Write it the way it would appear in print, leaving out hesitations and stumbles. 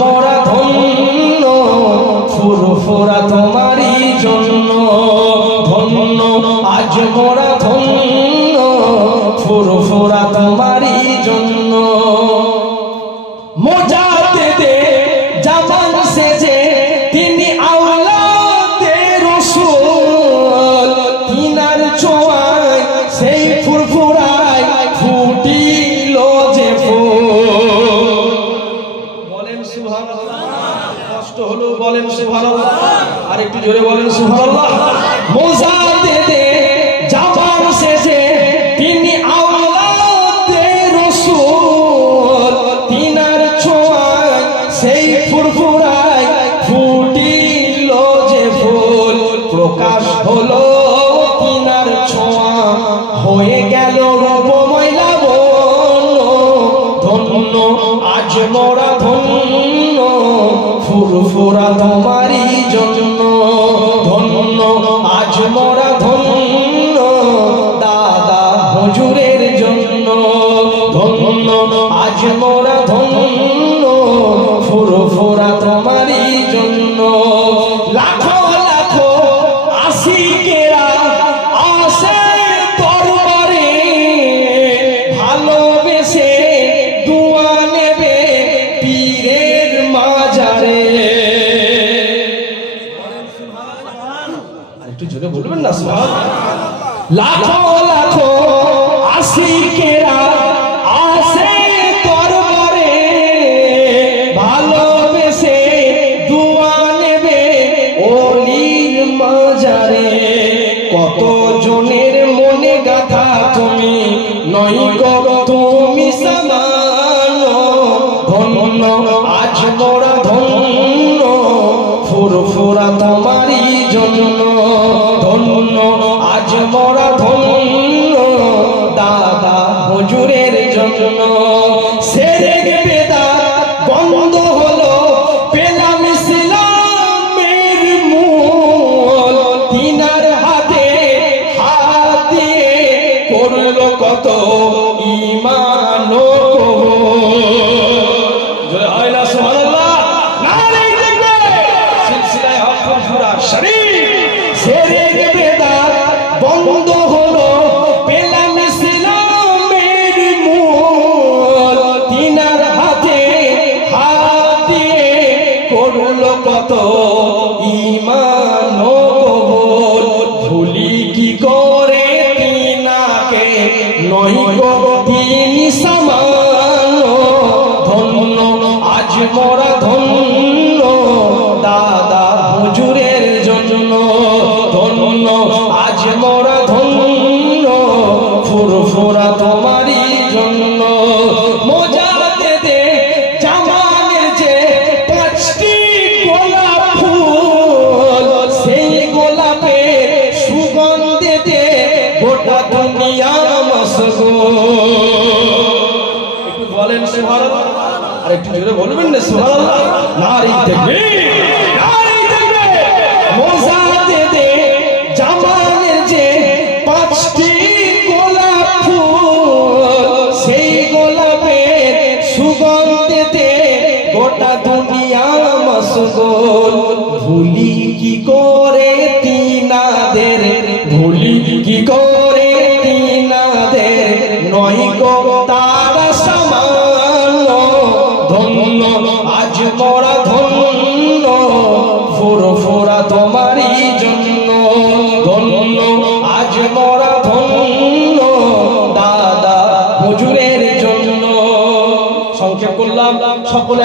মোরা ধন্য ফুরফুরা তোমারই জন্য ধন্য আজ মোরা ধন্য ফুরফুরা তোমারই জন্য মুজাদ্দিদে জামান সেজে তিনি আওলাদে রাসূল তিনার ছোঁয়ায় সেই ফুরফুরায় ফুটিল যে ফুল বলেন সুবহানাল্লাহ কষ্ট হলো বলেন সুবহানাল্লাহ আর একটু জোরে বলেন সুবহানাল্লাহ মুজাদ্দিদে জামান সেজে তিনি আওলাদে রাসূল তিনার ছোঁয়ায় সেই ফুরফুরায় ফুটিল যে ফুল প্রকাশ হলো তিনার ছোঁয়া হয়ে গেল রূপময় লাবণ্য ধন্য আজ মোরা ধন্য ফুরফুরা তোমারই জন্য ধন্য আজ মোরা ধন্য দাদা হুজুরের জন্য ধন্য আজ মোরা ধন্য ফুরফুরা তোমারই জন্য লাখো লাখো আশিকেরা আসে দরবারে ভালোবেসে দুয়া নেবে পীরের মাজারে একটু জোরে বলবেন না সুবহানাল্লাহ লাখো লাখো আশিকেরা আসে দরবারে ভালোবেসে দুয়া নেবে ওলির মাজারে কত জনের মনে গাথা তুমি নই গো তুমি সমানো ধন্য আজ মোরা ধন্য ফুরফুরা তোমারই জন্য ধন্য আজ মোরা ধন্য দাদা হুজুরের জন্য সেরেক বেদাত বন্ধ হলো পেলাম ইসলামের মূল তিনার হাতে হাত দিয়ে করলো কত ঈমান ও কবুল হয় না সুবহানাল্লাহ নারে তাকবীর সিলসিলায়ে হক ফুরফুরা শরীফ সেরেক বেদাত বন্ধ হলো পেলাম ইসলামের মূল তিনার হাতে হাত দিয়ে করলো কত ঈমান ও কবুল ভুলি কি করে তিনাকে নই গো তিনি সমান ধন্য আজ মোরা ধন্য দাদা হুজুরের জন্য ধন্য আজ মোরা ধন্য ফুরফুরা তোমারই জন্য মুজাদ্দিদে জামানের যে 5টি গোলাপ ফুল সেই গোলাপের সুগন্ধেতে গোটা দুনিয়া মশগুল একটু বলেন সুবহানাল্লাহ আর একটু জোরে বলবেন না সুবহানাল্লাহ নারে তাকবীর নারে তাকবীর মুজাদ্দিদে জামানের যে 5টি গোলাপ ফুল সেই গোলাপের সুগন্ধেতে গোটা দুনিয়া মশগুল ভুলি কি করে তিনাদের ভুলি কি করে তিনাদের নয় গো তারা সমান ধন্য আজ মোরা ধন্য ফুরফুরা তোমারই জন্য ধন্য আজ মোরা ধন্য দাদা হুজুরের জন্য সংক্ষেপ করলাম সকলে